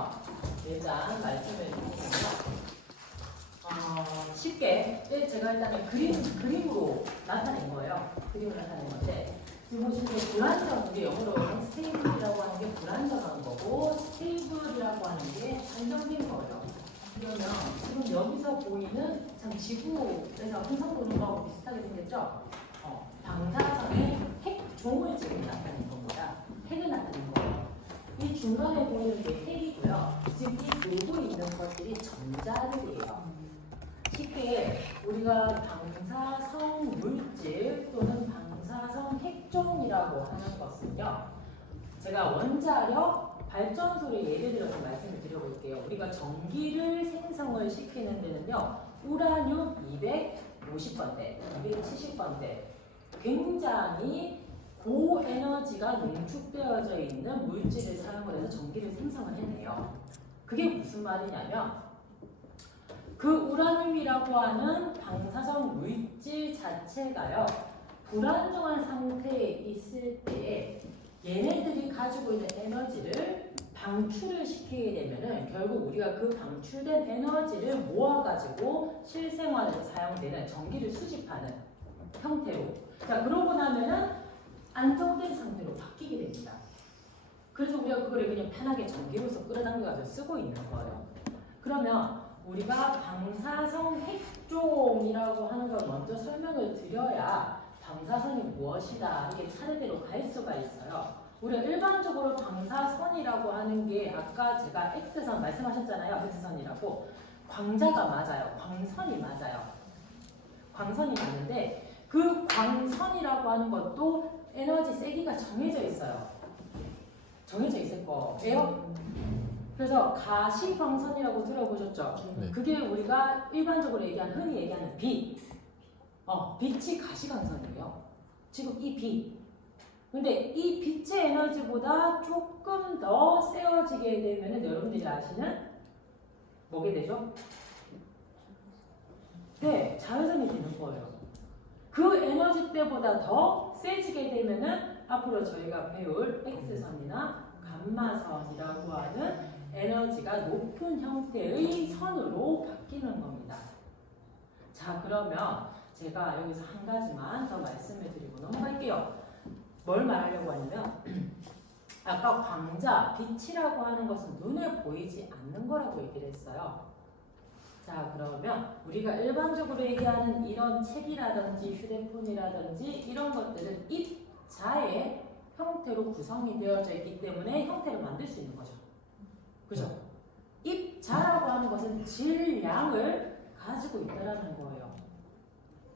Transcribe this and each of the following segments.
그러면 일단 말씀을 드리면 쉽게 제가 일단은 그림으로 나타낸 거예요. 그림으로 나타낸 건데 지금 보시면 불안정, 우리 영어로 스테이블이라고 하는 게 불안정한 거고 스테이블이라고 하는 게 안정된 거예요. 그러면 지금 여기서 보이는 참 지구에서 항상 보는 거하고 비슷하게 생겼죠? 방사선의 핵종을 지금 나타낸 겁니다. 핵을 나타낸 거예요. 이 중간에 보이는 게 핵이고요. 지금 이 돌고 있는 것들이 전자들이에요. 쉽게 우리가 방사성 물질 또는 방사성 핵종이라고 하는 것은요. 제가 원자력 발전소를 예를 들어서 말씀을 드려볼게요. 우리가 전기를 생성을 시키는 데는요. 우라늄 250번대, 270번대 굉장히 고에너지가 농축되어져 있는 물질을 사용을 해서 전기를 생성을 해내요. 그게 무슨 말이냐면 그 우라늄이라고 하는 방사성 물질 자체가요. 불안정한 상태에 있을 때에 얘네들이 가지고 있는 에너지를 방출을 시키게 되면은 결국 우리가 그 방출된 에너지를 모아가지고 실생활에서 사용되는 전기를 수집하는 형태로. 자, 그러고 나면은 안정된 상태로 바뀌게 됩니다. 그래서 우리가 그거를 그냥 편하게 전기로서 끌어당겨가지고 쓰고 있는 거예요. 그러면 우리가 방사성 핵종이라고 하는 걸 먼저 설명을 드려야 방사선이 무엇이다 이게 차례대로 갈 수가 있어요. 우리가 일반적으로 방사선이라고 하는 게 아까 제가 X선 말씀하셨잖아요. X선이라고. 광자가 맞아요. 광선이 맞아요. 광선이 맞는데 그 광선이라고 하는 것도 에너지 세기가 정해져 있어요. 정해져 있을 거예요. 그래서 가시광선이라고 들어보셨죠? 네. 그게 우리가 일반적으로 흔히 얘기하는 빛. 빛이 가시광선이에요. 지금 이 빛. 근데 이 빛의 에너지보다 조금 더 세워지게 되면은 여러분들이 아시는 뭐게 되죠? 네, 자외선이 되는 거예요. 그 에너지 때보다 더 세지게 되면은 앞으로 저희가 배울 X선이나 감마선이라고 하는 에너지가 높은 형태의 선으로 바뀌는 겁니다. 자, 그러면 제가 여기서 한 가지만 더 말씀을 드리고 넘어갈게요. 뭘 말하려고 하냐면 아까 광자, 빛이라고 하는 것은 눈에 보이지 않는 거라고 얘기를 했어요. 자, 그러면 우리가 일반적으로 얘기하는 이런 책이라든지 휴대폰이라든지 이런 것들은 입자의 형태로 구성이 되어져 있기 때문에 형태를 만들 수 있는 거죠. 그죠? 입자라고 하는 것은 질량을 가지고 있다라는 거예요.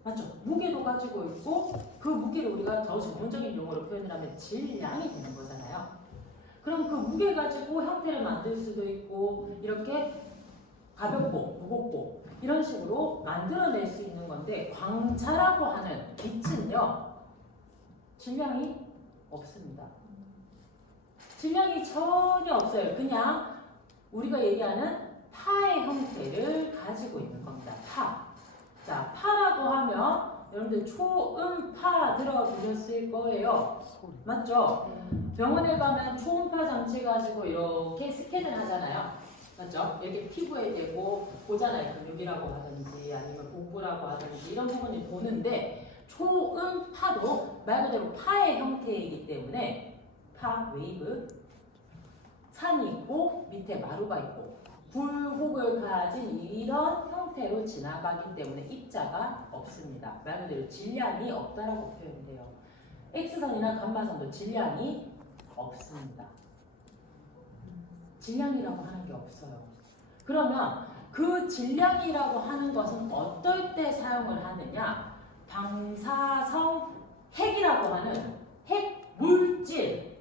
맞죠? 무게도 가지고 있고 그 무게를 우리가 더 전문적인 용어로 표현을 하면 질량이 되는 거잖아요. 그럼 그 무게 가지고 형태를 만들 수도 있고 이렇게 가볍고 무겁고 이런 식으로 만들어낼 수 있는 건데 광자라고 하는 빛은요. 질량이 없습니다. 질량이 전혀 없어요. 그냥 우리가 얘기하는 파의 형태를 가지고 있는 겁니다. 파. 자, 파라고 하면 여러분들 초음파 들어보셨을 거예요. 맞죠? 병원에 가면 초음파 장치 가지고 이렇게 스캔을 하잖아요. 맞죠? 이렇게 피부에 대고 보잖아요. 근육이라고 하든지 아니면 복부라고 하든지 이런 부분을 보는데 초음파도 말 그대로 파의 형태이기 때문에 파 웨이브 산이 있고 밑에 마루가 있고 굴곡을 가진 이런 형태로 지나가기 때문에 입자가 없습니다. 말 그대로 질량이 없다라고 표현돼요. X선이나 감마선도 질량이 없습니다. 질량이라고 하는 게 없어요. 그러면 그 질량이라고 하는 것은 어떨 때 사용을 하느냐? 방사성 핵이라고 하는 핵 물질에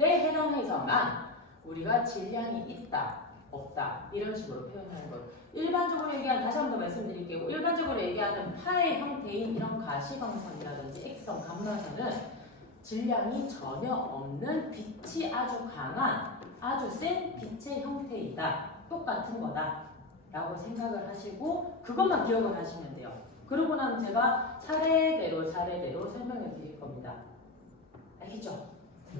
해당해서만 우리가 질량이 있다, 없다 이런 식으로 표현하는 거예요. 일반적으로 얘기하는 다시 한번 말씀드릴게요. 일반적으로 얘기하는 파의 형태인 이런 가시광선이라든지 X선, 감마선은 질량이 전혀 없는 빛이 아주 강한 아주 센 빛의 형태이다. 똑같은 거다. 라고 생각을 하시고 그것만 기억을 하시면 돼요. 그러고 나면 제가 차례대로 설명을 드릴 겁니다. 알겠죠?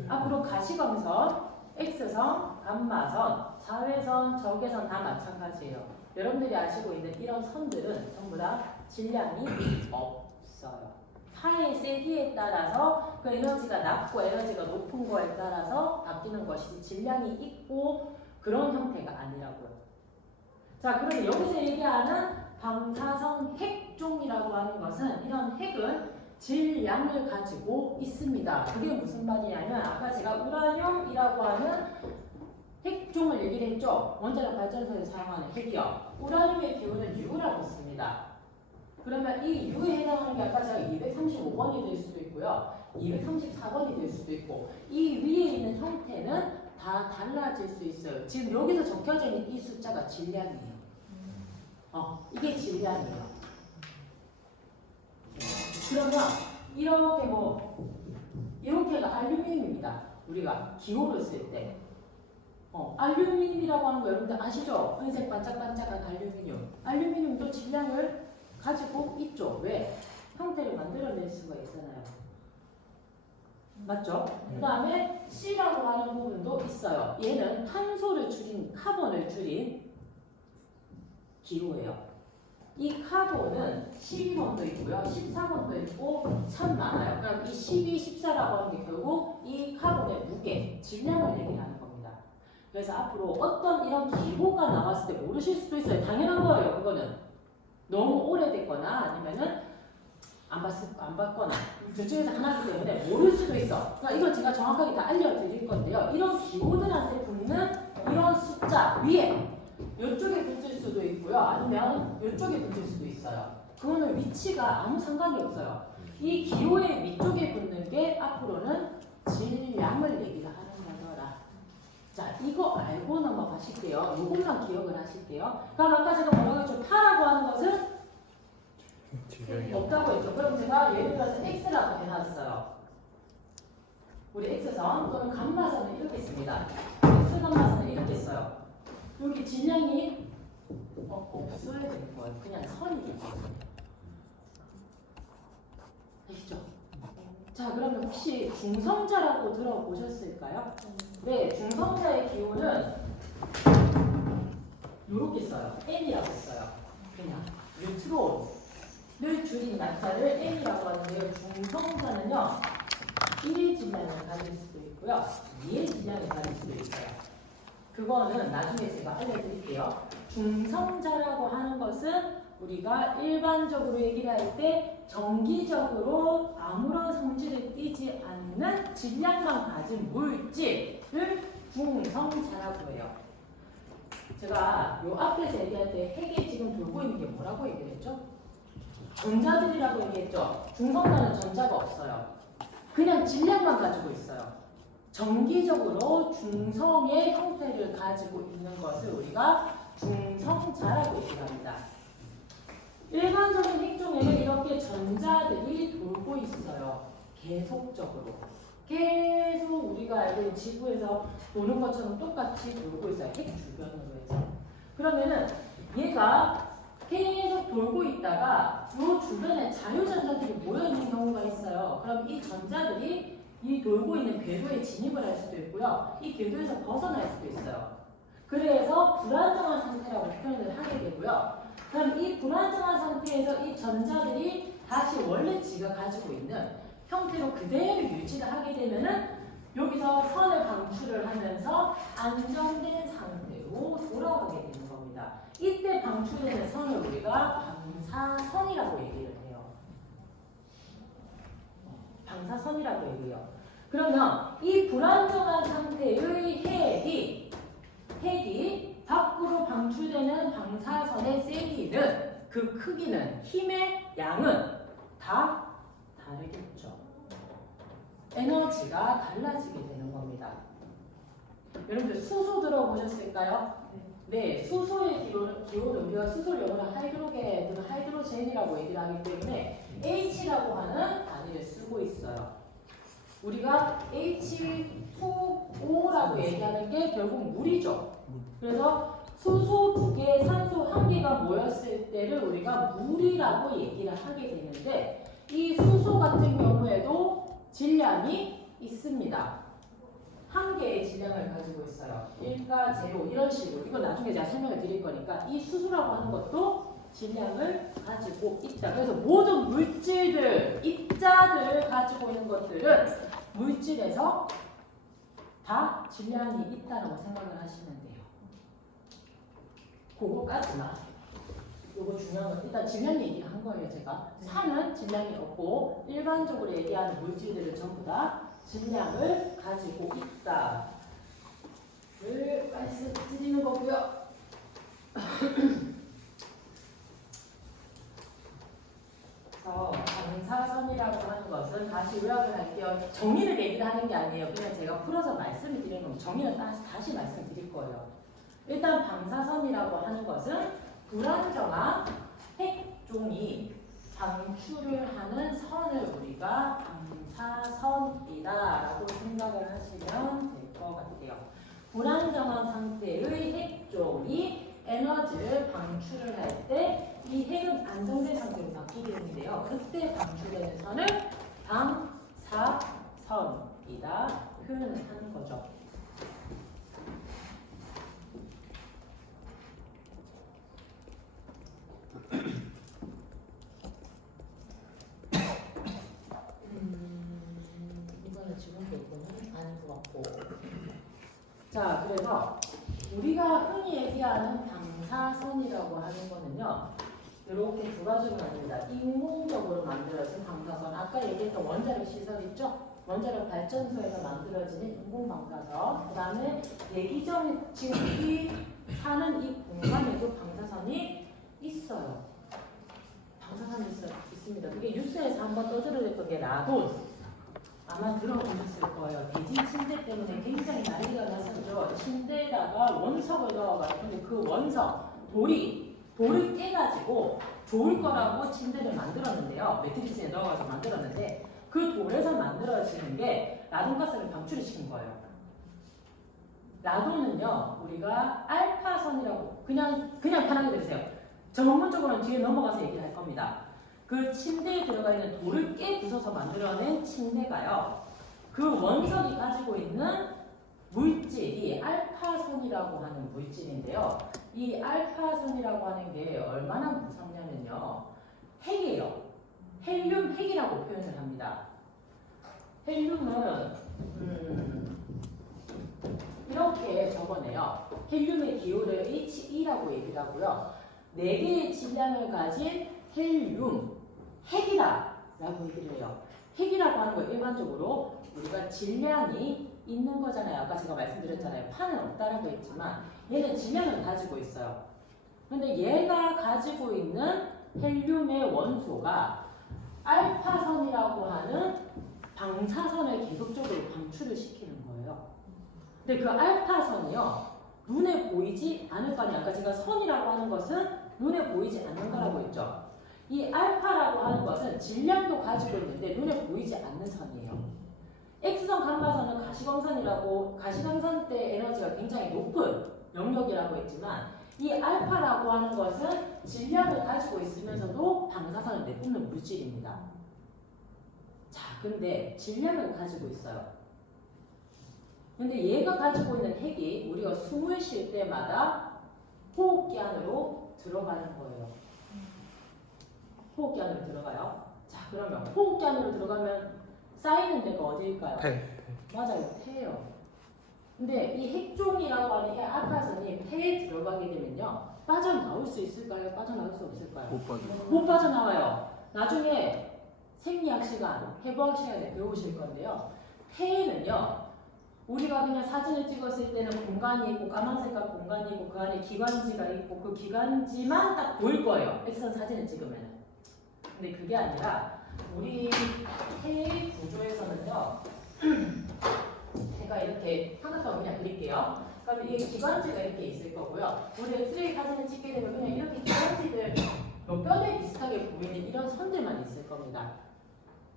앞으로 가시광선 X선, 감마선, 자외선, 적외선 다 마찬가지예요. 여러분들이 아시고 있는 이런 선들은 전부 다 질량이 없어요. 파의 세기에 따라서 그 에너지가 낮고 에너지가 높은 거에 따라서 바뀌는 것이지 질량이 있고 그런 형태가 아니라고요. 자, 그러면 여기서 얘기하는 방사선 핵종이라고 하는 것은 이런 핵은 질량을 가지고 있습니다. 그게 무슨 말이냐면 아까 제가 우라늄이라고 하는 핵종을 얘기를 했죠. 원자력 발전소에 사용하는 핵이요. 우라늄의 기호는 U라고 씁니다. 그러면 이 U에 해당하는 게 아까 제가 235번이 될 수도 있고요. 234번이 될 수도 있고 이 위에 있는 형태는 다 달라질 수 있어요. 지금 여기서 적혀져 있는 이 숫자가 질량이에요. 이게 질량이에요. 그러면 이렇게가 알루미늄입니다. 우리가 기호를 쓸 때. 알루미늄이라고 하는 거 여러분들 아시죠? 은색 반짝반짝한 알루미늄. 알루미늄도 질량을 가지고 있죠. 왜? 형태를 만들어낼 수가 있잖아요. 맞죠? 그 다음에 C라고 하는 부분도 있어요. 얘는 탄소를 줄인, 카본을 줄인 기호예요. 이 카본은 12번도 있고요. 14번도 있고 참 많아요. 그럼 이 12, 14라고 하는 게 결국 이 카본의 무게, 질량을 얘기하는 겁니다. 그래서 앞으로 어떤 이런 기호가 나왔을 때 모르실 수도 있어요. 당연한 거예요. 그거는 너무 오래됐거나 아니면은 안 봤거나 둘 중에서 하나이기 때문에 모를 수도 있어. 그러니까 이건 제가 정확하게 다 알려드릴 건데요. 이런 기호들한테 붙는 이런 숫자 위에 이쪽에 붙을 수도 있고요. 아니면 이쪽에 붙을 수도 있어요. 그거는 위치가 아무 상관이 없어요. 이 기호의 위쪽에 붙는 게 앞으로는 질량을 얘기를 하는 거더라. 자, 이거 알고 넘어가실게요. 이것만 기억을 하실게요. 그럼 아까 제가 뭐라고 했죠? 파라고 하는 것은 없다고 했죠. 그럼 제가 예를 들어서 X라고 해놨어요. 우리 X선 또는 감마선을 이렇게 씁니다. X 감마선을 이렇게 써요. 여기 질량이 없어야 되는 거예요. 그냥 선이죠. 아시죠? 자, 그러면 혹시 중성자라고 들어보셨을까요? 네, 중성자의 기호는 이렇게 써요. N이라고 써요. 그냥 뉴트론을 줄인 날짜를 N이라고 하는데요. 중성자는요, 1의 질량을 가질 수도 있고요, 2의 질량을 가질 수도 있어요. 그거는 나중에 제가 알려드릴게요. 중성자라고 하는 것은 우리가 일반적으로 얘기를 할 때 정기적으로 아무런 성질을 띠지 않는 질량만 가진 물질을 중성자라고 해요. 제가 요 앞에서 얘기할 때 핵이 지금 돌고 있는 게 뭐라고 얘기했죠? 전자들이라고 얘기했죠. 중성자는 전자가 없어요. 그냥 질량만 가지고 있어요. 정기적으로 중성의 형태를 가지고 있는 것을 우리가 중성자라고 얘기합니다. 일반적인 핵종에는 이렇게 전자들이 돌고 있어요. 계속적으로. 계속 우리가 알고 있는 지구에서 도는 것처럼 똑같이 돌고 있어요. 핵 주변으로 해서. 그러면은 얘가 계속 돌고 있다가 이 주변에 자유전자들이 모여있는 경우가 있어요. 그럼 이 전자들이 이 돌고 있는 궤도에 진입을 할 수도 있고요. 이 궤도에서 벗어날 수도 있어요. 그래서 불안정한 상태라고 표현을 하게 되고요. 그럼 이 불안정한 상태에서 이 전자들이 다시 원래 지가 가지고 있는 형태로 그대로 유지를 하게 되면은 여기서 선을 방출을 하면서 안정된 상태로 돌아가게 되는 겁니다. 이때 방출되는 선을 우리가 방사선이라고 얘기를 해요. 방사선이라고 얘기해요. 그러면 이 불안정한 상태의 핵이 밖으로 방출되는 방사선의 세기는, 그 크기는, 힘의 양은 다 다르겠죠. 에너지가 달라지게 되는 겁니다. 여러분들 수소 들어보셨을까요? 네, 수소의 기호는 우리가 수소를 영어로 하이드로겐 또는 하이드로젠이라고 얘기를 하기 때문에 H라고 하는 단위를 쓰고 있어요. 우리가 H2O라고 얘기하는 게 결국 물이죠. 그래서 수소 2개, 산소 1개가 모였을 때를 우리가 물이라고 얘기를 하게 되는데, 이 수소 같은 경우에도 질량이 있습니다. 한 개의 질량을 가지고 있어요. 1가 제로 이런 식으로. 이거 나중에 제가 설명을 드릴 거니까 이 수소라고 하는 것도 질량을 가지고 있다. 그래서 모든 물질들, 입자들을 가지고 있는 것들은 물질에서 다 질량이 있다고 생각을 하시면 돼요. 그거까지만. 요거 중요한 건 일단 질량 얘기를 한 거예요, 제가. 산은 질량이 없고 일반적으로 얘기하는 물질들은 전부 다 질량을 가지고 있다. 를 말씀드리는 거고요. 방사선이라고 하는 것은 다시 요약을 할게요. 정의를 얘기를 하는 게 아니에요. 그냥 제가 풀어서 말씀을 드리는 거예요. 정의는 다시 말씀을 드릴 거예요. 일단 방사선이라고 하는 것은 불안정한 핵종이 방출을 하는 선을 우리가 방사선이다라고 생각을 하시면 될 것 같아요. 불안정한 상태의 핵종이 에너지를 방출을 할 때 이 핵은 안정된 상태로 바뀌게 되는데요. 그때 방출되는 선을 방사선이다 표현을 하는 거죠. 이거는 지금 부분은 아닌 것 같고. 자, 그래서 우리가 흔히 얘기하는 방사선이라고 하는 거는요. 이렇게 두 가지로 나뉩니다. 인공적으로 만들어진 방사선. 아까 얘기했던 원자력 시설 있죠? 원자력 발전소에서 만들어지는 인공 방사선. 그 다음에 대기전 지금 이 사는 이 공간에도 방사선이 있어요. 방사선이 있습니다. 그게 뉴스에서 한번 떠들어졌던 게 라돈. 아마 들어보셨을 거예요. 대진 침대 때문에 굉장히 난리가 났었죠. 침대에다가 원석을 넣어가지고 근데 그 원석, 돌을 깨가지고 좋을 거라고 침대를 만들었는데요. 매트리스에 넣어가지고 만들었는데 그 돌에서 만들어지는 게 라돈가스를 방출을 시킨 거예요. 라돈은요, 우리가 알파선이라고 그냥 편하게 들으세요. 전문적으로는 뒤에 넘어가서 얘기를 할 겁니다. 그 침대에 들어가 있는 돌을 깨부숴서 만들어낸 침대가요. 그 원석이 가지고 있는 물질이 알파선이라고 하는 물질인데요. 이 알파선이라고 하는 게 얼마나 무섭냐면요. 핵이에요. 헬륨 핵이라고 표현을 합니다. 헬륨은 이렇게 적어내요. 헬륨의 기호를 He라고 얘기를 하고요. 4개의 질량을 가진 헬륨, 핵이다라고 얘기를 해요. 핵이라고 하는 거 일반적으로 우리가 질량이 있는 거잖아요. 아까 제가 말씀드렸잖아요. 판은 없다라고 했지만 얘는 질량을 가지고 있어요. 근데 얘가 가지고 있는 헬륨의 원소가 알파선이라고 하는 방사선을 계속적으로 방출을 시키는 거예요. 근데 그 알파선이요. 눈에 보이지 않을 거 아니에요. 아까 제가 선이라고 하는 것은 눈에 보이지 않는 거라고 했죠. 이 알파라고 하는 것은 질량도 가지고 있는데 눈에 보이지 않는 선이에요. X선 감마선은 가시광선 때 에너지가 굉장히 높은 영역이라고 했지만 이 알파라고 하는 것은 질량을 가지고 있으면서도 방사선을 내뿜는 물질입니다. 자, 근데 질량을 가지고 있어요. 근데 얘가 가지고 있는 핵이 우리가 숨을 쉴 때마다 호흡기 안으로 들어가는 거예요. 호흡기 안으로 들어가요. 자, 그러면 호흡기 안으로 들어가면 쌓이는 데가 어디일까요? 폐. 맞아요. 폐예요. 근데 이 핵종이라고 하는 이 알파선이 폐에 들어가게 되면요. 빠져나올 수 있을까요? 빠져나올 수 없을까요? 못 빠져나와요. 나중에 생리학 시간, 해부학 시간에 배우실 건데요. 폐에는요. 우리가 그냥 사진을 찍었을 때는 공간이 있고 까만색깔 공간이 있고 그 안에 기관지가 있고 그 기관지만 딱 보일 거예요. X선 사진을 찍으면. 근데 그게 아니라 우리 폐 구조에서는요. 제가 이렇게 하나만 그냥 그릴게요. 그러면 이 기관지가 이렇게 있을 거고요. 우리 엑스레이 사진을 찍게 되면 그냥 이렇게 기관지들 뼈대 비슷하게 보이는 이런 선들만 있을 겁니다.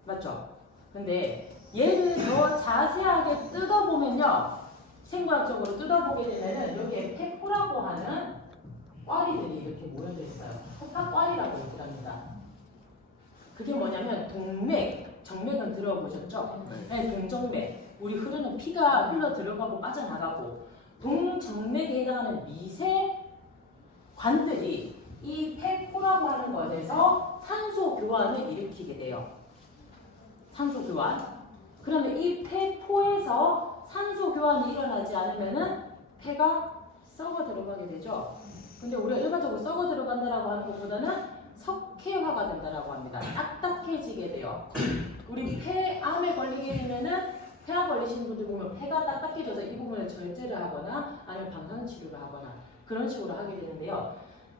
맞죠? 근데 얘를 더 자세하게 뜯어보면요. 생물학적으로 뜯어보게 되면은 여기에 페포라고 하는 꽈리들이 이렇게 모여져 있어요. 호파꽈리라고 얘기를 합니다. 그게 뭐냐면 동맥, 정맥은 들어보셨죠? 네, 동정맥. 우리 흐르는 피가 흘러 들어가고 빠져나가고 동정맥에 해당하는 미세 관들이 이 폐포라고 하는 것에서 산소 교환을 일으키게 돼요. 산소 교환. 그러면 이 폐포에서 산소 교환이 일어나지 않으면은 폐가 썩어 들어가게 되죠. 근데 우리가 일반적으로 썩어 들어간다라고 하는 것보다는 석회화가 된다라고 합니다. 딱딱해지게 돼요. 우리 폐암에 걸리게 되면은 폐암 걸리시는 분들 보면 폐가 딱딱해져서 이 부분을 절제를 하거나 아니면 방사선 치료를 하거나 그런 식으로 하게 되는데요.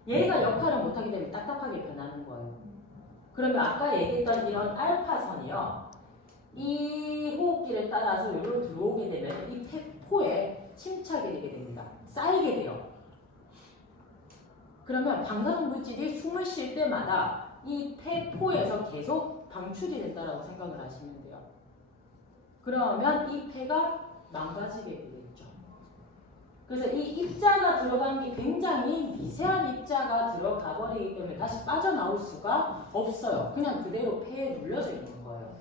얘가 역할을 못하게 되면 딱딱하게 변하는 거예요. 그러면 아까 얘기했던 이런 알파선이요. 이 호흡기를 따라서 여기로 들어오게 되면 이 폐포에 침착이 되게 됩니다. 쌓이게 돼요. 그러면 방사선 물질이 숨을 쉴 때마다 이 폐포에서 계속 방출이 된다고 생각을 하시면 돼요. 그러면 이 폐가 망가지게 되겠죠. 그래서 이 입자가 들어간 게 굉장히 미세한 입자가 들어가 버리기 때문에 다시 빠져나올 수가 없어요. 그냥 그대로 폐에 눌려져 있는 거예요.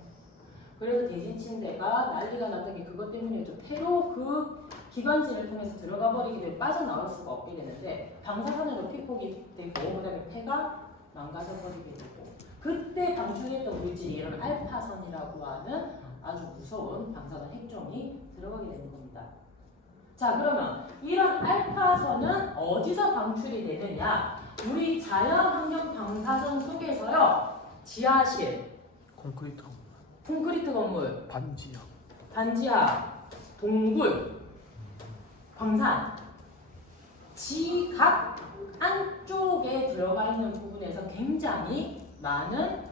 그래서 대진침대가 난리가 났던 게 그것 때문이죠. 폐로 그 기관지를 통해서 들어가 버리게 되면 빠져나올 수가 없게 되는데 방사선으로 피폭이 되고 그다음에 폐가 망가져 버리게 되고 그때 방출했던 물질이 이런 알파선이라고 하는 아주 무서운 방사선 핵종이 들어가게 되는 겁니다. 자, 그러면 이런 알파선은 어디서 방출이 되느냐? 우리 자연환경 방사선 속에서요. 지하실, 콘크리트 건물, 반지하, 동굴, 광산, 지각 안쪽에 들어가 있는 부분에서 굉장히 많은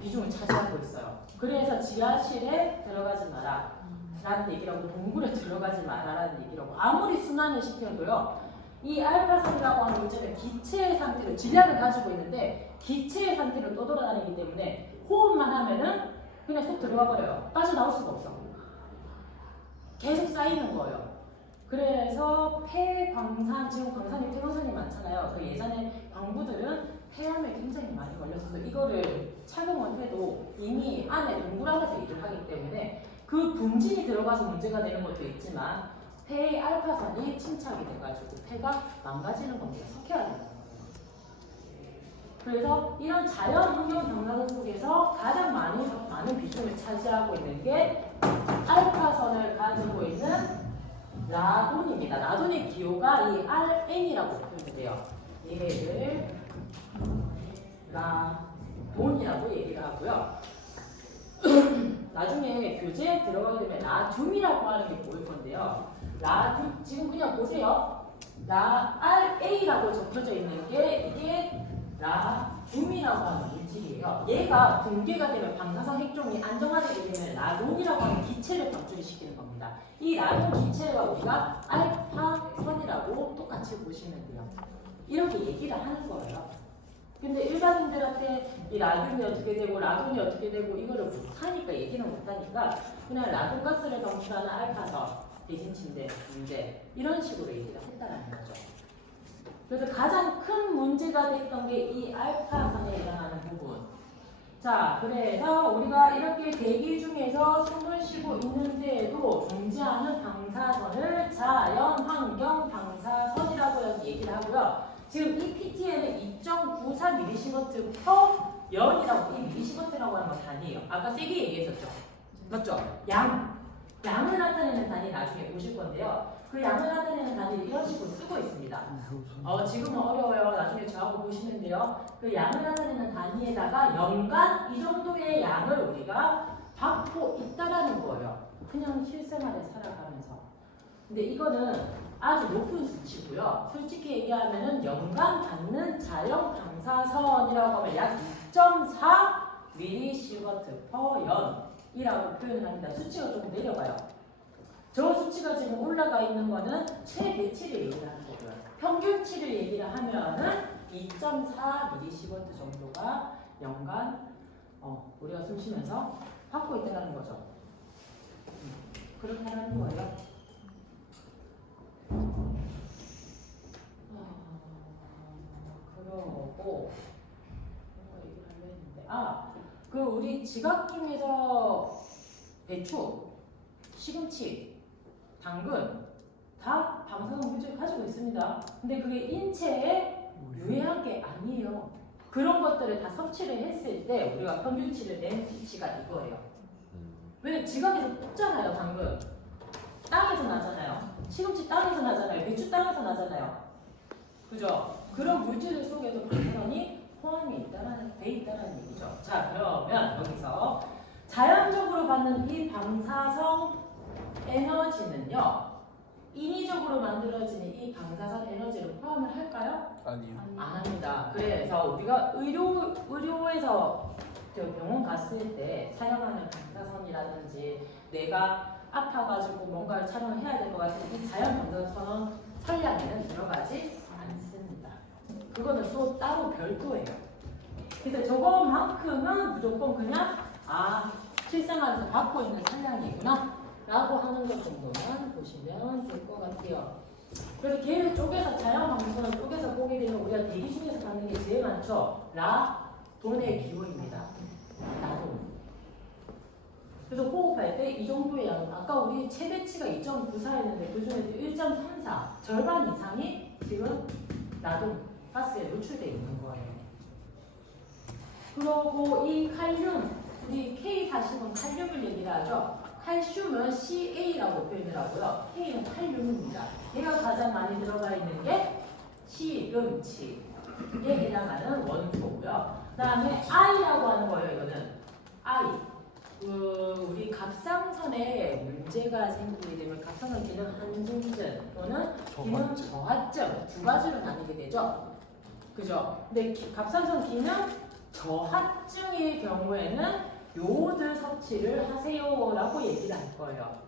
비중을 차지하고 있어요. 그래서 지하실에 들어가지 마라 라는 얘기라고 동굴에 들어가지 마라 라는 얘기라고 아무리 순환을 시켜도요. 이 알파선이라고 하는 물질은 기체의 상태로 질량을 가지고 있는데 기체의 상태로 떠돌아다니기 때문에 호흡만 하면은 그냥 쏙 들어가 버려요. 빠져나올 수가 없어. 계속 쌓이는 거예요. 그래서 폐광산, 지금 광산이 폐광산이 많잖아요. 그 예전에 광부들은 폐암에 굉장히 많이 걸렸어서 이거를 착용을 해도 이미 안에 동굴 안에서 일을 하기 때문에 그 분진이 들어가서 문제가 되는 것도 있지만 폐의 알파선이 침착이 돼가지고 폐가 망가지는 겁니다. 석회화되는 거예요. 그래서 이런 자연 환경 방사선 속에서 가장 많은 비중을 차지하고 있는 게 알파선을 가지고 있는 라돈입니다. 라돈의 기호가 이 Rn이라고 표현이 돼요. 얘를 라돈이라고 얘기를 하고요. 나중에 교재에 들어가게 되면 라듐이라고 하는 게 보일 건데요. 라듐, 지금 그냥 보세요. RA라고 적혀져 있는 게 이게 라듐이라고 하는 물질이에요. 얘가 붕괴가 되면 방사선 핵종이 안정화되게 되면 라돈이라고 하는 기체를 방출을 시키는 겁니다. 이 라돈 기체가 우리가 알파선이라고 똑같이 보시면 돼요. 이렇게 얘기를 하는 거예요. 근데 일반인들한테 이 라듐이 어떻게 되고 라돈이 어떻게 되고 이거를 못하니까 얘기는 못하니까 그냥 라돈가스를 방출하는 알파선, 대진침대, 문제 이런 식으로 얘기를 했다라는 거죠. 그래서 가장 큰 문제가 됐던 게 이 알파선에 해당하는 부분. 자, 그래서 우리가 이렇게 대기 중에서 숨을 쉬고 있는데에도 존재하는 방사선을 자연환경 방사선이라고 얘기를 하고요. 지금 이 PT에는 2.94mS부터 연이라고, 이 mS라고 하는 건 단위예요. 아까 세게 얘기했었죠? 맞죠? 양을 나타내는 단위 나중에 보실 건데요. 그 양을 나타내는 단위를 이런 식으로 쓰고 있습니다. 지금은 어려워요. 나중에 저하고 보시면 돼요. 그 양을 나타내는 단위에다가 연간 이 정도의 양을 우리가 받고 있다라는 거예요. 그냥 실생활에 살아가면서. 근데 이거는 아주 높은 수치고요. 솔직히 얘기하면은 연간 받는 자연 방사선이라고 하면 약 2.4mSv/연이라고 표현을 합니다. 수치가 조금 내려가요. 저 수치가 지금 올라가 있는 거는 최대치를 얘기를 하는 거고요. 평균치를 얘기를 하면은 2.4mSv 정도가 연간 우리가 숨 쉬면서 받고 있다는 거죠. 그렇게 하는 거예요. 그러고 얘기를 하려 했는데 그 우리 지각 중에서 배추, 시금치, 당근 다 방사성 물질을 가지고 있습니다. 근데 그게 인체에 유해한 게 아니에요. 그런 것들을 다 섭취를 했을 때 우리가 평균치를 낸 수치가 이거예요. 왜 지각에서 뽑잖아요. 당근 땅에서 나잖아요. 시금치 땅에서 나잖아요. 배추 땅에서 나잖아요. 그죠? 그런 물질 속에도 방사선이 포함이 돼 있다는 얘기죠. 자, 그러면 여기서 자연적으로 받는 이 방사성 에너지는요, 인위적으로 만들어지는 이 방사선 에너지를 포함을 할까요? 아니요. 안 합니다. 그래서 우리가 의료에서 병원 갔을 때 촬영하는 방사선이라든지 내가 아파가지고 뭔가를 촬영해야 될 것 같은 이 자연 방사선 선량에는 들어가지 않습니다. 그거는 또 따로 별도예요. 그래서 저거만큼은 무조건 그냥 실생활에서 받고 있는 선량이구나 라고 하는 것 정도만 보시면 될 것 같아요. 그래서 계획 쪽에서 자연방사선 쪽에서 보게 되면 우리가 대기 중에서 받는 게 제일 많죠. 라돈의 기호입니다. 라돈. 그래서 호흡할 때 이 정도의 양, 아까 우리 최대치가 2.94였는데 그 중에서 1.34 절반 이상이 지금 라돈 가스에 노출되어 있는 거예요. 그리고 이 칼륨, 우리 K40은 칼륨을 얘기를 하죠. 칼슘은 CA라고 표현을 하고요. K는 칼륨입니다. 얘가 가장 많이 들어가 있는 게 시금치에 해당하는 원소고요. 그 다음에 I라고 하는 거예요. 이거는 I. 우리 갑상선에 문제가 생기게 되면 갑상선 기능 한증증 또는 기능 저하증 두 가지로 나뉘게 되죠. 그죠? 근데 갑상선 기능 저하증의 경우에는 요오드 섭취를 하세요라고 얘기를 할 거예요.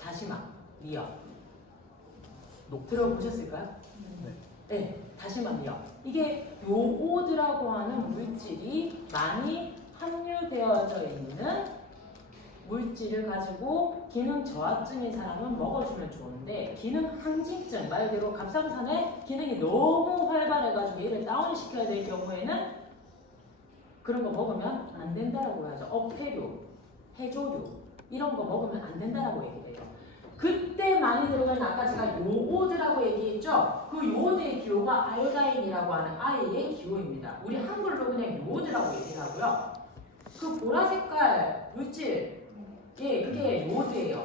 다시마, 미역. 들어보셨을까요? 네, 다시마, 미역. 이게 요오드라고 하는 물질이 많이 함유되어져 있는 물질을 가지고 기능 저하증인 사람은 먹어주면 좋은데 기능 항진증, 말 그대로 갑상선의 기능이 너무 활발해가지고 얘를 다운시켜야 될 경우에는 그런 거 먹으면 안 된다라고 하죠. 억패류, 해조류 이런 거 먹으면 안 된다라고 얘기해요. 그때 많이 들어가는 아까 제가 요오드라고 얘기했죠. 그 요오드의 기호가 알가인이라고 하는 I의 기호입니다. 우리 한글로 그냥 요오드라고 얘기를 하고요. 그 보라 색깔 물질, 그게 요오드예요.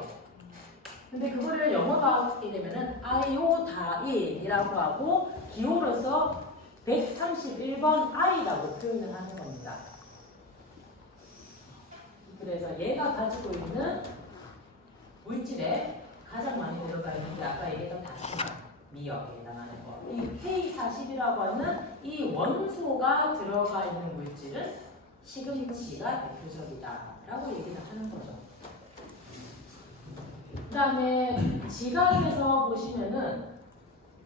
근데 그거를 영어로 하게 되면은 아이오다인이라고 하고 기호로서 131번 I라고 표현을 하는 겁니다. 그래서 얘가 가지고 있는 물질에 가장 많이 들어가 있는 게 아까 얘기했던 다시마, 미역에 해당하는 거. 이 K40이라고 하는 이 원소가 들어가 있는 물질은 시금치가 대표적이다라고 얘기를 하는 거죠. 그 다음에 지각에서 보시면은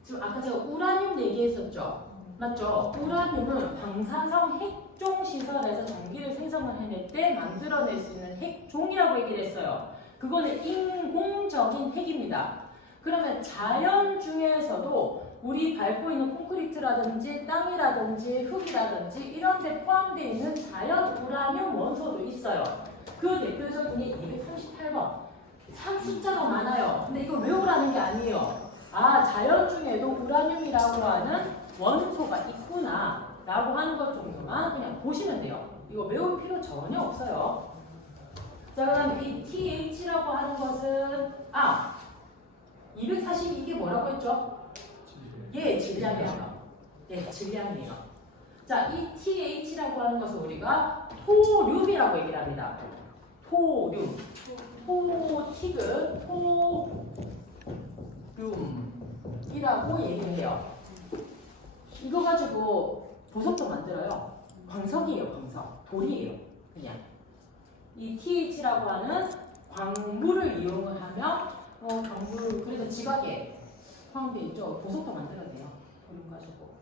지금 아까 제가 우라늄 얘기했었죠. 맞죠? 우라늄은 방사성 핵종 시설에서 전기를 생성을 해낼 때 만들어낼 수 있는 핵종이라고 얘기를 했어요. 그거는 인공적인 핵입니다. 그러면 자연 중에서도 우리 밟고 있는 콘크리트라든지 땅이라든지 흙이라든지 이런 데 포함되어 있는 자연 우라늄 원소도 있어요. 그 대표적인 게 238번. 참 숫자가 많아요. 근데 이거 외우라는 게 아니에요. 자연 중에도 우라늄이라고 하는 원소가 있구나 라고 하는 것 정도만 그냥 보시면 돼요. 이거 외울 필요 전혀 없어요. 자, 그다음 이 TH라고 하는 것은 240 이게 뭐라고 했죠? 질량이에요. 질량이에요. 자, 이 TH라고 하는 것은 우리가 토륨이라고 얘기를 합니다. 토륨. 토티그, 토륨이라고 얘기를 해요. 이거 가지고 보석도 만들어요. 광석이에요, 광석. 돌이에요, 그냥. 이 TH라고 하는 광물을 이용을 하면, 광물, 그래서 지각에 포함되어 있죠. 보석도 만들어야 돼요. 돌 가지고.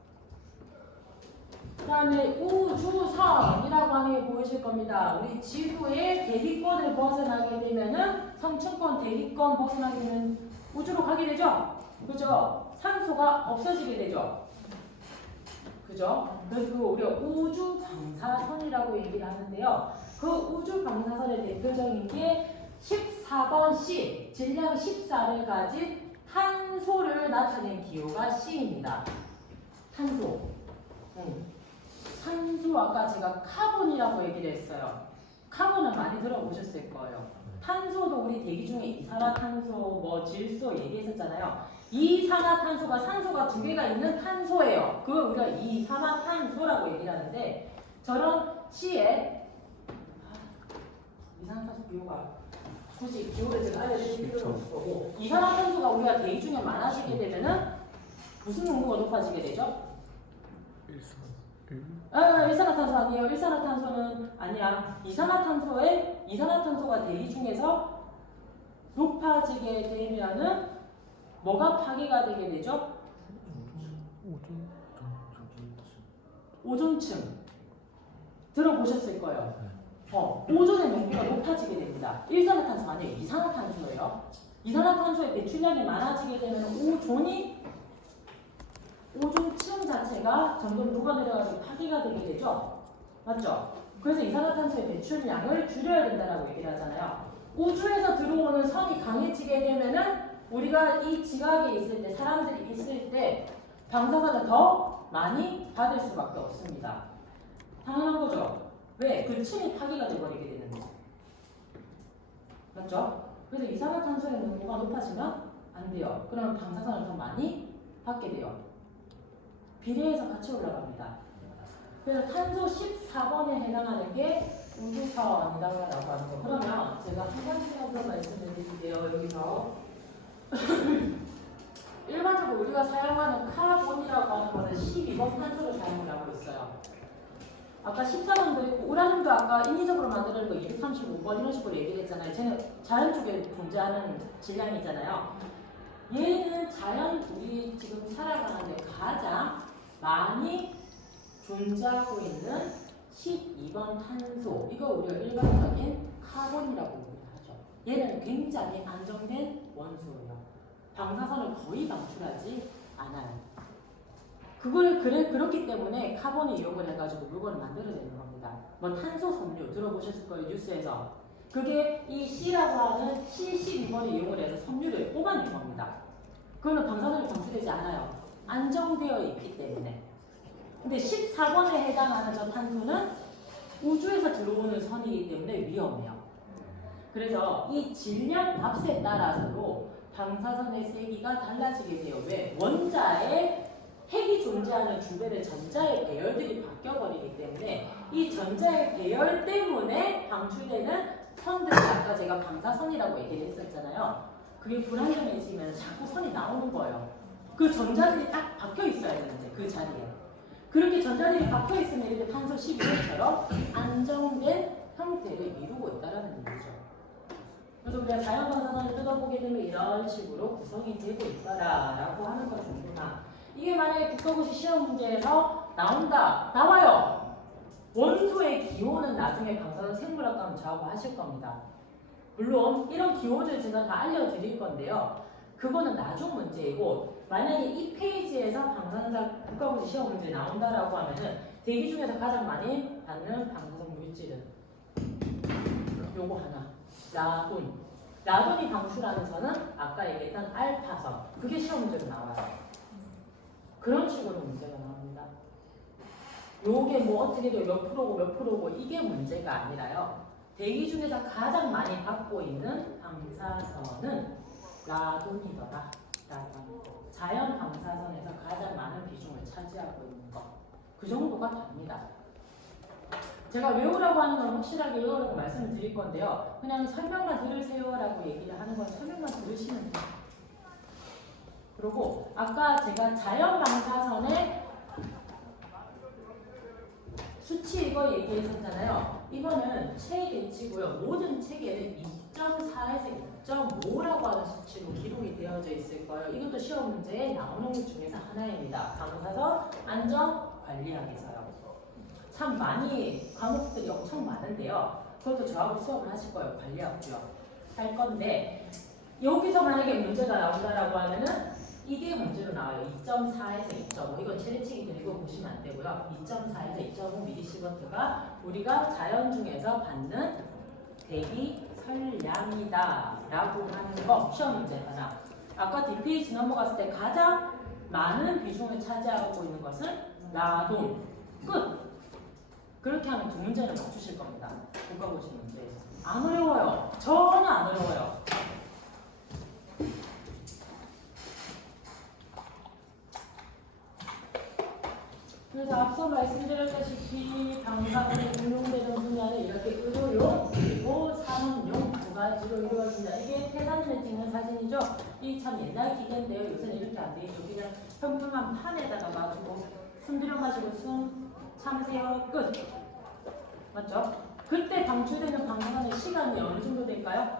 그 다음에 우주선이라고 하는 게 보이실 겁니다. 우리 지구의 대기권을 벗어나게 되면은 성층권 대기권 벗어나게 되면 우주로 가게 되죠? 그죠? 산소가 없어지게 되죠? 그죠? 그래서 그거 우리가 우주 방사선이라고 얘기를 하는데요. 그 우주 방사선의 대표적인 게 14번 C, 질량 14를 가진 탄소를 나타낸 기호가 C입니다. 탄소. 탄소 아까 제가 카본이라고 얘기를 했어요. 카본은 많이 들어보셨을 거예요. 탄소도 우리 대기 중에 이산화탄소, 뭐 질소 얘기했었잖아요. 이산화탄소가 산소가 두 개가 있는 탄소예요. 그걸 우리가 이산화탄소라고 얘기를 하는데 저런 C에 이산화탄소 기호가 굳이 기호를 제가 알려드릴 필요는 없을 거고 이산화탄소가 우리가 대기 중에 많아지게 되면은 무슨 농도가 높아지게 되죠? 일산화탄소 아니에요. 일산화탄소는 아니야. 이산화탄소가 대기 중에서 높아지게 되면은 뭐가 파괴가 되게 되죠? 오존층. 들어보셨을 거예요. 오존의 농도가 높아지게 됩니다. 일산화탄소 아니에요. 이산화탄소예요. 이산화탄소의 배출량이 많아지게 되면 오존층 자체가 점점 녹아내려가지고 파괴가 되게 되죠? 맞죠? 그래서 이산화탄소의 배출량을 줄여야 된다고 얘기를 하잖아요. 우주에서 들어오는 선이 강해지게 되면은 우리가 이 지각에 있을 때, 사람들이 있을 때 방사선을 더 많이 받을 수밖에 없습니다. 당연한 거죠? 왜? 그 층이 파괴가 돼버리게 되는 거예요. 맞죠? 그래서 이산화탄소의 농도가 높아지면 안 돼요. 그러면 방사선을 더 많이 받게 돼요. 비례해서 같이 올라갑니다. 그래서 탄소 14번에 해당하는 게 우주선이라고 하는 거. 그러면 제가 한 가지만 더 말씀을 드릴게요. 여기서 일반적으로 우리가 사용하는 카본이라고 하는 거는 12번 탄소를 사용을 하고 있어요. 아까 14번도 있고 우라늄도 아까 인위적으로 만드는 거 235번 이런 식으로 얘기를 했잖아요. 쟤는 자연 쪽에 존재하는 질량이잖아요. 얘는 우리 지금 살아가는데 가장 많이 존재하고 있는 12번 탄소. 이거 우리가 일반적인 카본이라고 하죠. 얘는 굉장히 안정된 원소예요. 방사선을 거의 방출하지 않아요. 그렇기 때문에 카본을 이용을 해가지고 물건을 만들어내는 겁니다. 뭐 탄소 섬유 들어보셨을 거예요, 뉴스에서. 그게 이 C라고 하는 C12번을 이용을 해서 섬유를 뽑아낸 겁니다. 그거는 방사선이 방출되지 않아요. 안정되어 있기 때문에. 근데 14번에 해당하는 저 탄소는 우주에서 들어오는 선이기 때문에 위험해요. 그래서 이 질량 값에 따라서도 방사선의 세기가 달라지게 돼요. 왜? 원자의 핵이 존재하는 주변의 전자의 배열들이 바뀌어버리기 때문에 이 전자의 배열 때문에 방출되는 선들이 아까 제가 방사선이라고 얘기를 했었잖아요. 그게 불안정해지면 자꾸 선이 나오는 거예요. 그 전자들이 딱 박혀 있어야 되는데 그 자리에. 그렇게 전자들이 박혀 있으면 이렇게 탄소 12번처럼 안정된 형태를 이루고 있다는 얘기죠. 그래서 우리가 자연 방사선을 뜯어보게 되면 이런 식으로 구성이 되고 있다라고 하는 것 정도나 이게 만약에 국가고시 시험 문제에서 나와요. 원소의 기호는 나중에 방사선 생물학과는 저하고 하실 겁니다. 물론 이런 기호들 제가 다 알려드릴 건데요. 그거는 나중 문제이고 만약에 이 페이지에서 방사선 국가고시 시험 문제 나온다라고 하면은 대기 중에서 가장 많이 받는 방사선 물질은 요거 하나. 라돈이 방출하는 선은 아까 얘기했던 알파선. 그게 시험 문제로 나와요. 그런 식으로 문제가 나옵니다. 요게 뭐 어떻게 돼요? 몇 프로고 이게 문제가 아니라요. 대기 중에서 가장 많이 받고 있는 방사선은 라돈이더라. 자연 방사선에서 가장 많은 비중을 차지하고 있는 것. 그 정도가 답니다. 제가 외우라고 하는 건 확실하게 외우라고 말씀을 드릴 건데요. 그냥 설명만 들으세요라고 얘기를 하는 건 설명만 들으시면 돼요. 그리고 아까 제가 자연 방사선의 수치 이거 얘기했었잖아요. 이거는 최대치고요. 모든 책에는 2.4에서 2.5라고 하는 수치로 기록이 되어져 있을 거예요. 이것도 시험 문제에 나오는 것 중에서 하나입니다. 방사선 안전 관리학에서요. 참 많이 과목들이 엄청 많은데요. 그것도 저하고 수업을 하실 거예요. 관리학고요. 할 건데 여기서 만약에 문제가 나온다라고 하면은 이게 문제로 나와요. 2.4에서 2.5. 이건 최대치기 그리고 보시면 안 되고요. 2.4에서 2.5mS가 우리가 자연 중에서 받는 대기 혈량이다 라고 하는 거 시험 문제 하나. 아까 뒷페이지 넘어갔을 때 가장 많은 비중을 차지하고 있는 것은 라돈. 끝. 그렇게 하면 두 문제를 맞추실 겁니다. 국가고시 문제에서. 안 어려워요. 전혀 안 어려워요. 그래서 앞서 말씀드렸다시피 방사선이 응용되는 분야는 이렇게 의료용 그리고 산업용 두 가지로 이루어진다. 이게 태산을 찍는 사진이죠. 이 참 옛날 기계인데요. 요새는 이렇게 안 되겠죠. 그냥 평평한 판에다가 놔두고 숨 들여 마시고 숨 참으세요. 끝. 맞죠? 그때 방출되는 방사선의 시간이 어느 정도 될까요?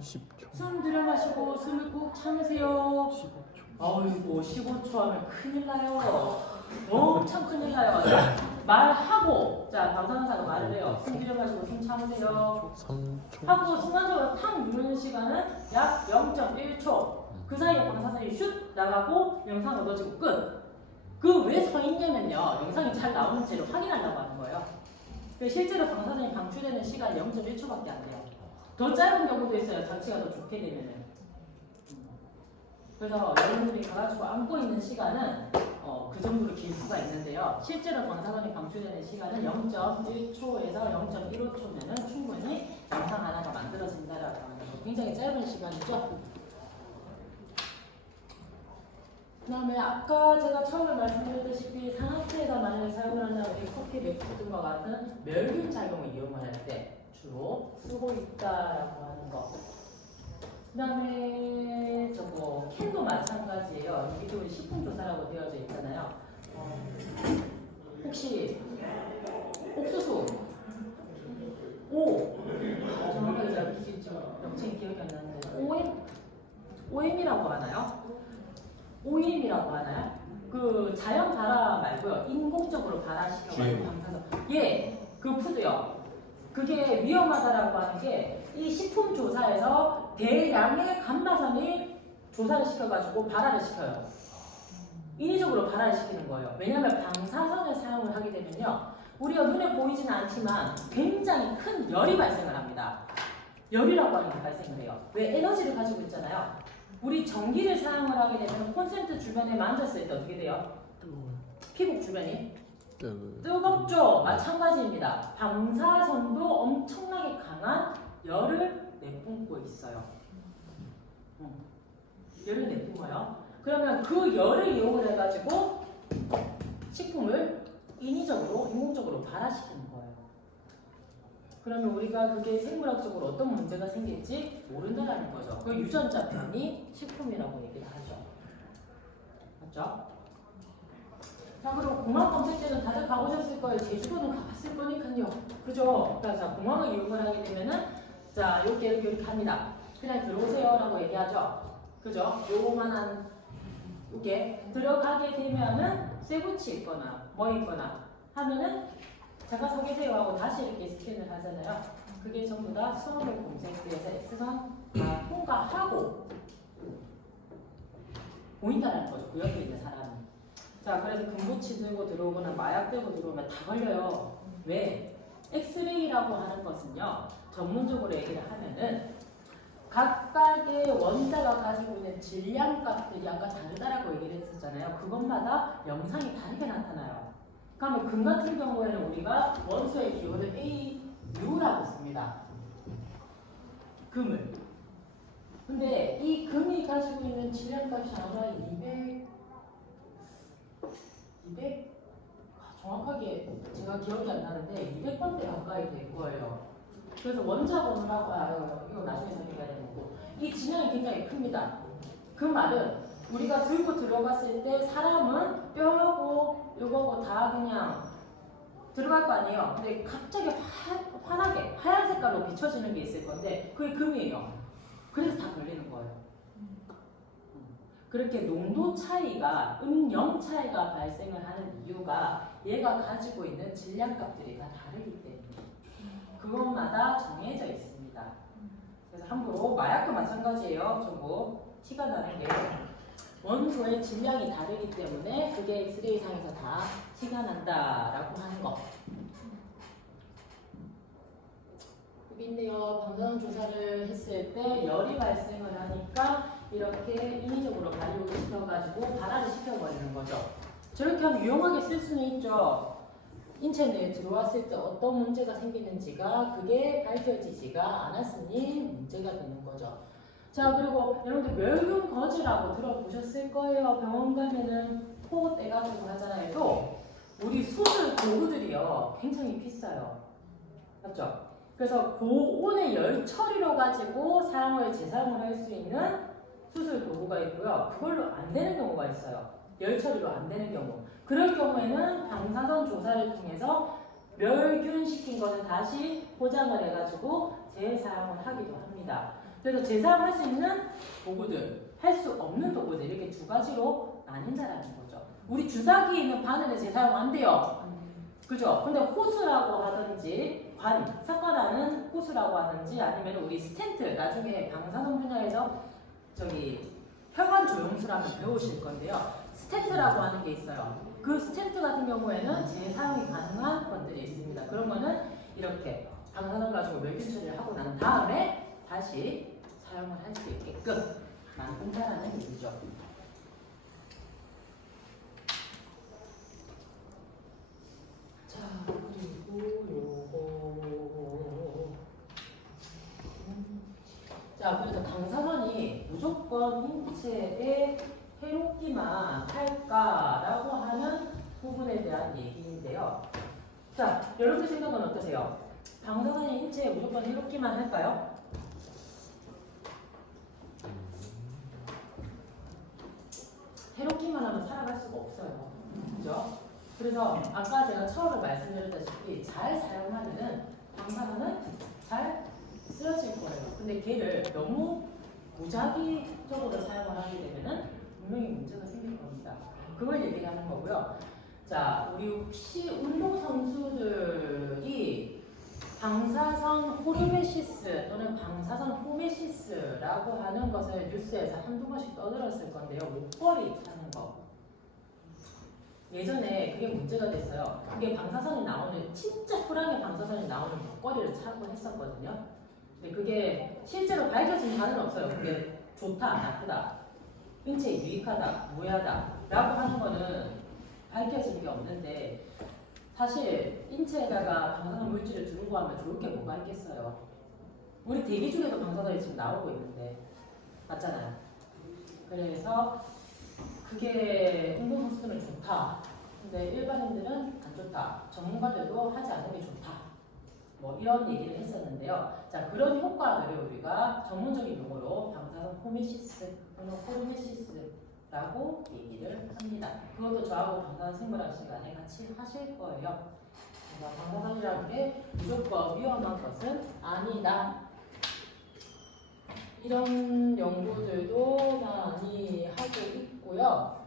10초. 숨 들여 마시고 숨을 꾹 참으세요. 15초. 어이구 15초 하면 큰일 나요. 엄청 큰일 나요. 자, 말하고 자 방사선사가 말을 해요. 숨 들여 마시고 숨 참으세요. 3초. 하고 순간적으로 탁 누르는 시간은 약 0.1초. 그 사이에 방사선이 슛 나가고 영상 얻어지고 끝. 그 왜 서 있냐면요. 영상이 잘 나오는지를 확인하려고 하는 거예요. 실제로 방사선이 방출되는 시간이 0.1초밖에 안 돼요. 더 짧은 경우도 있어요. 장치가 더 좋게 되면은. 그래서 여러분들이 가가지고 안고 있는 시간은 그 정도로 길 수가 있는데요. 실제로 방사선이 방출되는 시간은 0.1초에서 0.15초면은 충분히 영상 하나가 만들어진다라고 하는 거. 굉장히 짧은 시간이죠. 그 다음에 아까 제가 처음에 말씀드렸다시피 산업체에서 많이 사용을 한다는 커피, 맥주 등과 같은 멸균 작용을 이용을 할 때 주로 쓰고 있다라고 하는 거. 그 다음에 저거 캔도 마찬가지예요. 이게 우리 식품조사라고 되어져 있잖아요. 혹시 옥수수 O 정확하게 잘 모르시죠? 명칭이 기억이 안 나는데 OM이라고 하나요? OEM이라고 하나요? 그 자연 발화 말고요. 인공적으로 발화시켜가지고 방사선. 예, 그 푸드요. 그게 위험하다라고 하는 게 이 식품 조사에서 대량의 감마선이 조사를 시켜가지고 발화를 시켜요. 인위적으로 발화를 시키는 거예요. 왜냐하면 방사선을 사용을 하게 되면요. 우리가 눈에 보이지는 않지만 굉장히 큰 열이 발생을 합니다. 열이라고 하는 게 발생을 해요. 왜? 에너지를 가지고 있잖아요. 우리 전기를 사용을 하게 되면 콘센트 주변에 만졌을 때 어떻게 돼요? 피부 주변이 뜨겁죠? 마찬가지입니다. 방사선도 엄청나게 강한 열을 내뿜고 있어요. 열을 내뿜어요. 그러면 그 열을 이용을 해가지고 식품을 인위적으로, 인공적으로 발화시키는 거예요. 그러면 우리가 그게 생물학적으로 어떤 문제가 생길지 모른다는 거죠. 그 유전자 변이 식품이라고 얘기를 하죠. 맞죠? 자, 그리고 공항 검색 때는 다들 가보셨을 거예요. 제주도는 가봤을 거니까요. 그죠? 자, 공항을 이용을 하게 되면은 자, 이렇게 합니다. 그냥 들어오세요라고 얘기하죠. 그죠? 요만한 이게 들어가게 되면은 쇠붙이 있거나 뭐 있거나 하면은 잠깐 서 계세요 하고 다시 이렇게 스캔을 하잖아요. 그게 전부 다 수험을 검색돼서 X선 다 통과하고 보인다는 거죠. 그 옆에 있는 사람이. 자, 그래서 금붙이 들고 들어오거나 마약 들고 들어오면 다 걸려요. 왜? 엑스레이라고 하는 것은요. 전문적으로 얘기를 하면은 각각의 원자가 가지고 있는 질량값들이 아까 다르다라고 얘기를 했었잖아요. 그것마다 영상이 다르게 나타나요. 그러면 금 같은 경우에는 우리가 원소의 기호를 AU라고 씁니다. 금을. 근데 이 금이 가지고 있는 질량값이 아마 200 정확하게 제가 기억이 안 나는데 200번대 가까이 될 거예요. 그래서 원자번호라고 이거 나중에 설명해야 되는 거고 이 질량이 굉장히 큽니다. 그 말은 우리가 들고 들어갔을 때 사람은 뼈하고 이거고 다 그냥 들어갈 거 아니에요. 근데 갑자기 환하게 하얀 색깔로 비춰지는 게 있을 건데 그게 금이에요. 그래서 다 걸리는 거예요. 그렇게 농도 차이가 음영 차이가 발생을 하는 이유가 얘가 가지고 있는 질량값들이 다 다르기 때문에 그것마다 정해져 있습니다. 그래서 함부로 마약도 마찬가지예요. 전부 티가 나는 게 원소의 질량이 다르기 때문에 그게 엑스레이상에서 다 티가 난다라고 하는 거. 있네요. 방사선 조사를 했을 때 열이 발생을 하니까 이렇게 인위적으로 발육을 시켜가지고 발화를 시켜버리는 거죠. 저렇게 하면 유용하게 쓸 수는 있죠. 인체 내에 들어왔을 때 어떤 문제가 생기는지가 그게 밝혀지지가 않았으니 문제가 되는 거죠. 자, 그리고 여러분들 멸균 거즈라고 들어보셨을 거예요. 병원 가면은 코 떼가지고 하잖아요. 또 우리 수술 도구들이요 굉장히 비싸요. 맞죠? 그래서 고온의 열 처리로 가지고 재사용을 할 수 있는 수술 도구가 있고요. 그걸로 안 되는 경우가 있어요. 열 처리로 안 되는 경우. 그럴 경우에는 방사선 조사를 통해서 멸균시킨 것을 다시 포장을 해가지고 재사용을 하기도 합니다. 그래서 재사용할 수 있는 도구들, 할 수 없는 도구들 이렇게 두 가지로 나뉜다라는 거죠. 우리 주사기에 있는 바늘에 재사용 안 돼요. 그죠? 근데 호수라고 하든지 삭발하는 호수라고 하든지 아니면 우리 스텐트 나중에 방사선 분야에서 혈관 조영수라면 배우실 건데요. 스텐트라고 하는 게 있어요. 그 스텐트 같은 경우에는 재사용이 가능한 것들이 있습니다. 그런 거는 이렇게 방사선 가지고 멸균 처리를 하고 난 다음에 다시 사용을 할 수 있게끔 만든다라는 얘기죠. 자, 그리고 요거. 자, 그래서 방사선이 무조건 인체에 해롭기만 할까라고 하는 부분에 대한 얘기인데요. 자, 여러분들 생각은 어떠세요? 방사선이 인체에 무조건 해롭기만 할까요? 해롭기만 하면 살아갈 수가 없어요. 그죠? 그래서 아까 제가 처음에 말씀드렸다시피 잘 사용하면은 방사선은 잘 쓰여질 거예요. 근데 걔를 너무 무작위적으로 사용을 하게 되면은 분명히 문제가 생길 겁니다. 그걸 얘기를 하는 거고요. 자, 우리 혹시 운동선수들이 방사선 호르메시스 또는 방사선 호메시스라고 하는 것을 뉴스에서 한두 번씩 떠들었을 건데요. 목걸이 차는 거. 예전에 그게 문제가 됐어요. 그게 방사선이 나오는, 진짜 호랑이 방사선이 나오는 목걸이를 차고 했었거든요. 근데 그게 실제로 밝혀진 바는 없어요. 그게 좋다, 나쁘다, 인체에 유익하다, 무해하다 라고 하는 거는 밝혀진 게 없는데 사실 인체에다가 방사선 물질을 들고 하면 좋을 게 뭐가 있겠어요. 우리 대기 중에도 방사선이 지금 나오고 있는데 맞잖아요. 그래서 그게 운동선수들은 좋다. 근데 일반인들은 안 좋다. 전문가들도 하지 않는 게 좋다. 뭐 이런 얘기를 했었는데요. 자, 그런 효과들을 우리가 전문적인 용어로 방사선 호메시스 또는 호르메시스라고 얘기를 합니다. 그것도 저하고 방사선 생물학 시간에 같이 하실 거예요. 방사선이라는 게 무조건 위험한 것은 아니다. 이런 연구들도 많이 하고 있고요.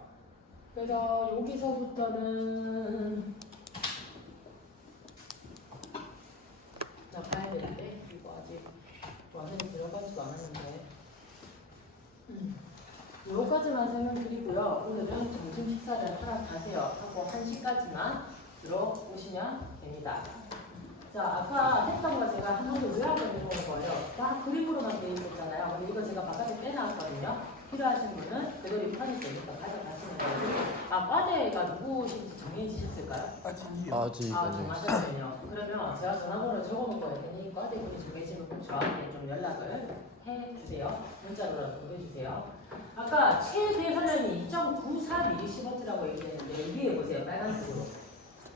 그래서 여기서부터는 자, 봐야 되는데 이거 아직 완전히 들어가지도 않았는데 요거까지만 설명드리고요. 오늘은 점심 식사를 하러 가세요 하고 1시까지만 들어오시면 됩니다. 자, 아까 했던 거 제가 한 번 더 요약을 해보는 거예요. 다 그림으로만 되어 있었잖아요. 근데 이거 제가 바깥에 빼놨거든요. 필요하신 분은 그대로 편이 되니까 가져가시면 돼요. 아, 과대가 누구신지 정해지셨을까요? 아직 정하셨군요. 그러면 제가 전화번호 적어놓은 거일 테니 과대분이 정해지면 꼭 저한테 좀 연락을 해주세요. 문자로라도 보내주세요. 아까 최대 설량이 2.94mS라고 얘기했는데 위에 보세요. 빨간색으로.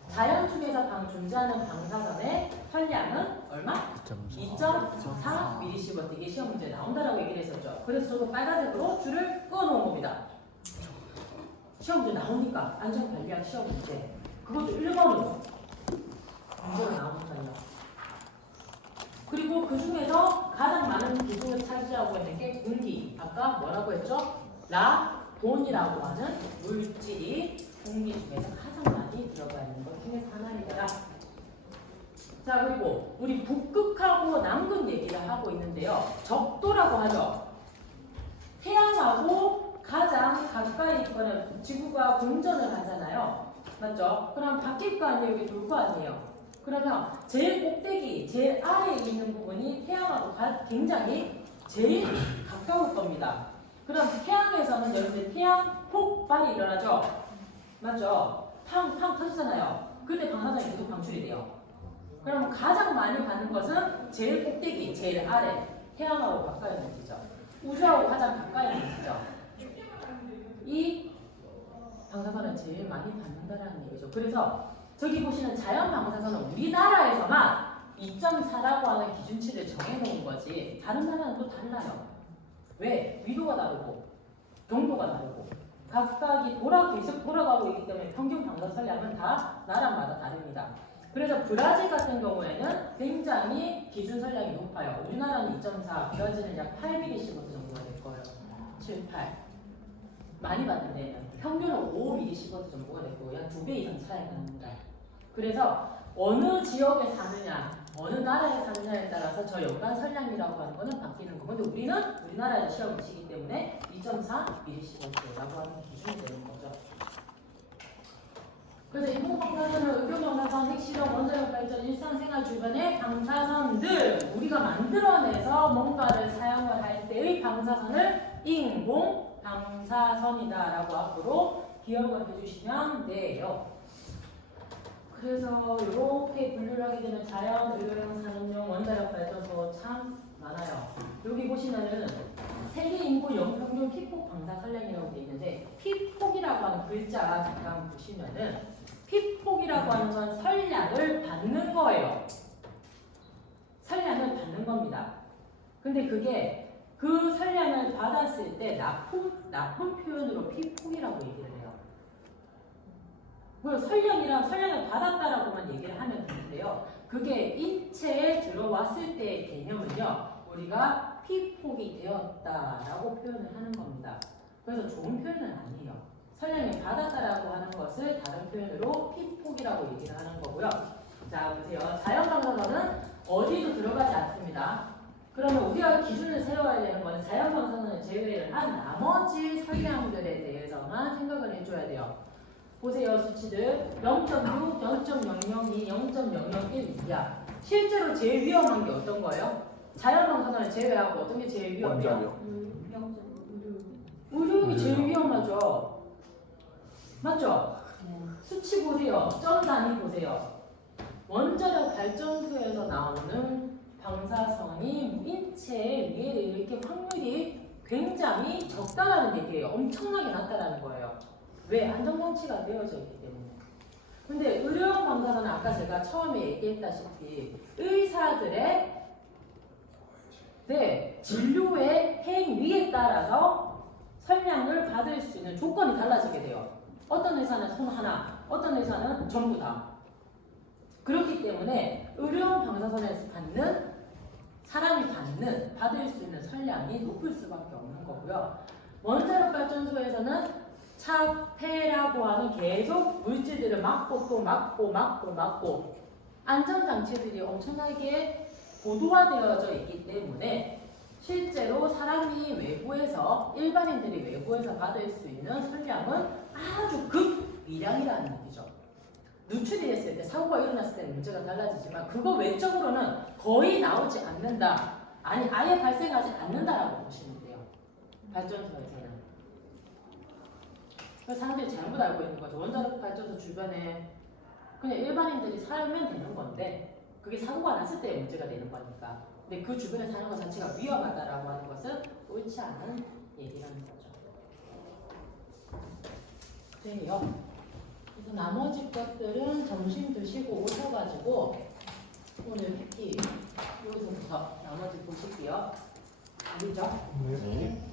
자연 중에서 존재하는 방사선의 헐량은 얼마? 2.4mS. 이게 시험 문제에 나온다라고 얘기를 했었죠. 그래서 저도 빨간색으로 줄을 끊어놓은 겁니다. 시험 문제 나오니까 안전관리학 시험 문제. 그것도 1번으로 문제가 나오니까요. 그리고 그 중에서 가장 많은 비중을 차지하고 있는 게 공기. 아까 뭐라고 했죠? 라돈이라고 하는 물질이 공기 중에서 가장 많이 들어가 있는 것 중에 하나입니다. 자, 그리고 우리 북극하고 남극 얘기를 하고 있는데요. 적도라고 하죠. 태양하고 가장 가까이 있거나 지구가 공전을 하잖아요. 맞죠? 그럼 바뀔 거 아니에요? 여기 돌 거 아니에요? 그러면 제일 꼭대기, 제일 아래에 있는 부분이 태양하고 굉장히 제일 가까울 겁니다. 그럼 태양에서는 여러분들 태양 폭발이 일어나죠? 맞죠? 팡 터지잖아요. 그때 방사선이 계속 방출이 돼요. 그럼 가장 많이 받는 것은 제일 꼭대기, 제일 아래, 태양하고 가까이 있는 지점, 우주하고 가장 가까이 있는 지점. 이 방사선을 제일 많이 받는다는 얘기죠. 그래서 저기 보시는 자연 방사선은 우리나라에서만 2.4라고 하는 기준치를 정해놓은 거지 다른 나라는 또 달라요. 왜? 위도가 다르고 경도가 다르고 각각이 계속 돌아가고 있기 때문에 평균 방사선량은 다 나라마다 다릅니다. 그래서 브라질 같은 경우에는 굉장히 기준 선량이 높아요. 우리나라는 2.4, 브라질은 약 8mC 정도가 될 거예요. 7, 8. 많이 받는데 평균은 5mC 정도가 되고 약 2배 이상 차이가 납니다. 그래서 어느 지역에 사느냐, 어느 나라에 사느냐에 따라서 저 연간 선량이라고 하는 거는 바뀌는 거고, 근데 우리나라에서 시험 보시기 때문에 2.4mC/라고 하는 기준이 되는 거죠. 그래서 인공방사선은 의료방사선, 핵실험, 원자력 발전, 일상생활 주변의 방사선들 우리가 만들어내서 뭔가를 사용을 할 때의 방사선을 인공방사선이다라고 앞으로 기억을 해주시면 돼요. 그래서 이렇게 분류를 하게 되면 자연, 의료용, 산업용, 원자력 발전소 참 많아요. 여기 보시면은 세계 인구 연평균 피폭 방사선량이라고 되어 있는데 피폭이라고 하는 글자 잠깐 보시면은 피폭이라고 하는 건 선량을 받는 거예요. 선량을 받는 겁니다. 근데 그게 그 선량을 받았을 때 나쁜 표현으로 피폭이라고 얘기를 해요. 그리고 선량을 받았다라고만 얘기를 하면 되는데요. 그게 인체에 들어왔을 때의 개념은요, 우리가 피폭이 되었다라고 표현을 하는 겁니다. 그래서 좋은 표현은 아니에요. 선량을 받았다라고 하는 것을 다른 표현으로 피폭이라고 얘기를 하는 거고요. 자, 보세요. 자연방사선은 어디도 들어가지 않습니다. 그러면 우리가 기준을 세워야 되는 거는 자연방사선을 제외를 한 나머지 선량들에 대해서만 생각을 해줘야 돼요. 보세요. 수치들 0.6, 0.002, 0.001 이하. 실제로 제일 위험한 게 어떤 거예요? 자연방사선을 제외하고 어떤 게 제일 위험해요? 원자력. 의료용이 제일 위험하죠. 맞죠? 수치 보세요. 점 단위 보세요. 원자력 발전소에서 나오는 방사선이 인체에 위해 이렇게 확률이 굉장히 적다라는 얘기예요. 엄청나게 낮다라는 거예요. 왜? 안전장치가 되어져 있기 때문에. 근데 의료용 방사선은 아까 제가 처음에 얘기했다시피 의사들의 진료의 행위에 따라서 선량을 받을 수 있는 조건이 달라지게 돼요. 어떤 의사는 손 하나, 어떤 의사는 전부 다. 그렇기 때문에 의료용 방사선에서 사람이 받을 수 있는 선량이 높을 수밖에 없는 거고요. 원자력 발전소에서는 차폐라고 하는 계속 물질들을 막고 또 막고 안전장치들이 엄청나게 고도화되어져 있기 때문에 실제로 사람이 일반인들이 외부에서 받을 수 있는 선량은 아주 극미량이라는 얘기죠. 누출이 됐을 때, 사고가 일어났을 때 문제가 달라지지만 그거 외적으로는 거의 나오지 않는다. 아예 발생하지 않는다라고 보시면 돼요. 발전소에서는. 그래서 사람들이 잘못 알고 있는 거죠. 원자력 발전소 주변에 그냥 일반인들이 살면 되는 건데 그게 사고가 났을 때 문제가 되는 거니까. 근데 그 주변에 사는 것 자체가 위험하다라고 하는 것은 옳지 않은 얘기라는 거죠. 그래요. 그래서 나머지 것들은 점심 드시고 오셔가지고 오늘 PT 여기서부터 나머지 보실게요. 알겠죠? 네.